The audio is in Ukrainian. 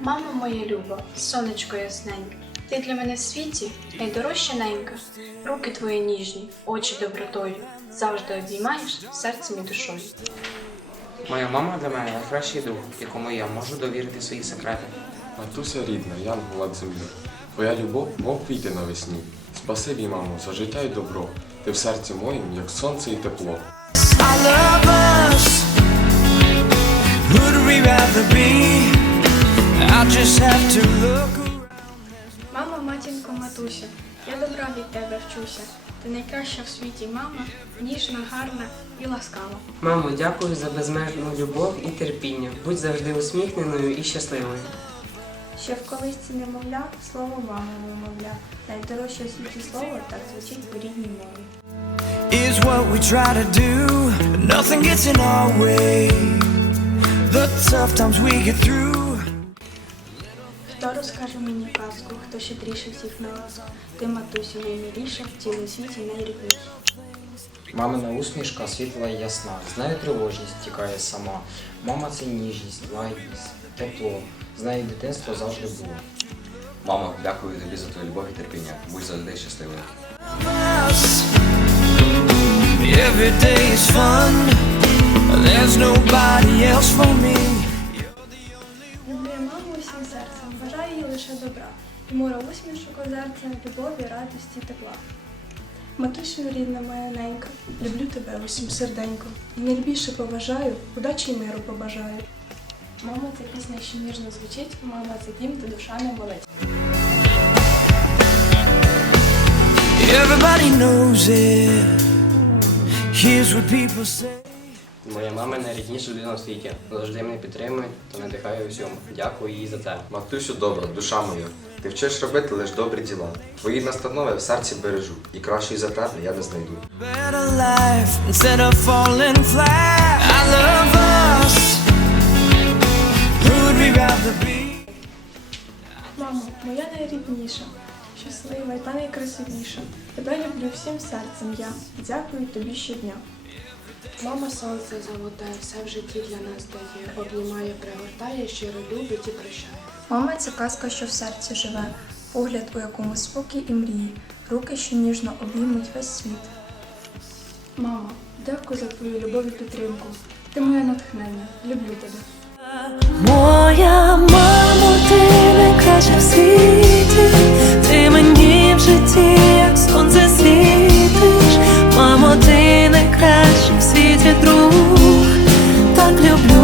моя люба, сонечко ясненьке. Ти для мене в світі найдорожча ненька. Руки твої ніжні, очі добротою, завжди обіймаєш серцем і душою. Моя мама для мене найкращий друг, якому я можу довірити свої секрети. Матуся рідна, янгол над землі. Твоя любов, мов квіти навесні. Спасибі, мамо, за життя і добро. Ти в серці моїм, як сонце і тепло. I love us. Who'd we rather be? Мамо, матінко, матуся, я добра від тебе вчуся. Ти найкраща в світі мама, ніжна, гарна і ласкава. Мамо, дякую за безмежну любов і терпіння. Будь завжди усміхненою і щасливою. Ще в колисці немовля, слово мама вимовля. Найдорожче в світі слово так звучить по рідній мові. Is what we try to do. Nothing gets in our way. The tough times we get through. Хто розкаже мені казку, хто щедріше всіх на ласку? Ти, матусю, наймиліша, в цілому світі найрідніша. Мамина усмішка світла і ясна. З нею тривожність тікає сама. Мама це ніжність, лагідність, тепло. З нею дитинство завжди було. Мамо, дякую тобі за твою любов і терпіння. Будь завжди щасливою. Every day is fun. There's nobody else for me. Усім серцем, бажаю їй лише добра. І море усмішок озерця, любові, радості, тепла. Матусю рідна моя ненька, люблю тебе усім серденько. І найбільше поважаю, удачі й миру побажаю. Мама це пісня, що ніжно звучить, мама це дім, де душа не болить. Everybody knows it. Here's what people say. Моя мама найрідніша людина у світі. Завжди мене підтримує та надихає у всьому. Дякую їй за це. Матусю добра, душа моя, ти вчиш робити лише добрі діла. Твої настанови в серці бережу, і кращої за тебе я не знайду. Мамо, моя найрідніша, щаслива та найкрасивіша. Тебе люблю всім серцем я. Дякую тобі щодня. Мама сонце золоте, все в житті для нас дає, обнімає, пригортає, щиро любить і прощає. Мама це казка, що в серці живе, погляд, у якому спокій і мрії, руки, що ніжно обіймуть весь світ. Мамо, дякую за твою любов і підтримку. Ти моє натхнення. Люблю тебе. Моя мамо, ти найкраща в світі, так люблю.